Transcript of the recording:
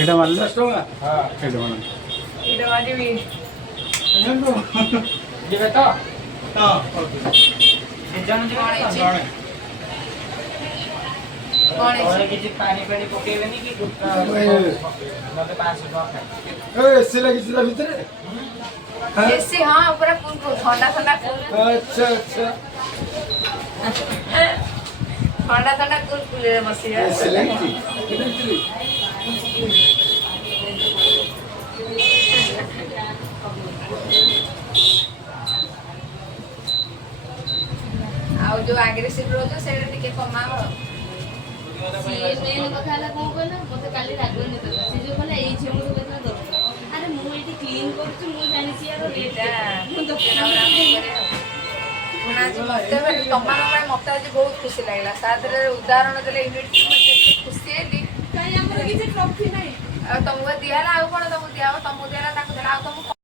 এটা মারলে 10 টাকা হ্যাঁ এটা মানে এটা মারিবি ଯିବେ ତ ହଁ ଜଣ ଯିବେ ଜଣେ। କଣ ଘରେ ହେଇଛି କିଛି ପାଣି ପାଣି ପକେଇବେନି କି ନହେଲେ 500 ଟଙ୍କା ଖାଇ ଏ ଏସି ଲାଗିଛି ତା ଭିତରେ ଏସି ହଁ ପୁରା କୁଲ ଥଣ୍ଡା ଥଣ୍ଡା କୁଲ ଆଚ୍ଛା ଆଚ୍ଛା ଥଣ୍ଡା ଥଣ୍ଡା କୁଲ କୁଲରେ ବସିବା ଏସି ଲାଗିଛି କେତେ ଆଉ ଯୋଉ ଆଗ୍ରେସିଭ ରହୁଛ ସେଇଟା ଟିକେ କମାଅ ସିଏ ମେନ୍ କଥା ହେଲା କଣ କହିଲ ମୋତେ କାଲି ରାଗନି ଦେଲା ସେ ଯୋଉ କହିଲା ଏଇ ଝିଅ ମୋତେ କହିଥିଲା ଦରକାର ଆରେ ମୁଁ ଏଇଠି କ୍ଲିନ୍ କରୁଛି ମୁଁ ଜାଣିଛି ୟାର ରେଟ୍ ମୁଁ ମତେ ତମାନଙ୍କ ପାଇଁ ମତେ ଆଜି ବହୁତ ଖୁସି ଲାଗିଲା ତା ଦେହରେ ଉଦାହରଣ ଦେଲେ ୟୁନିଟ୍ ମତେ ଖୁସି ହେଲି କାହିଁ ଆମର କିଛି ଟ୍ରଫି ନାହିଁ ଆଉ ତମକୁ ଦିଆହେଲା ଆଉ କଣ ତମକୁ ଦିଆହବ ତମକୁ ଦିଆହେଲା ତାଙ୍କୁ ଦେଲା ଆଉ ତମକୁ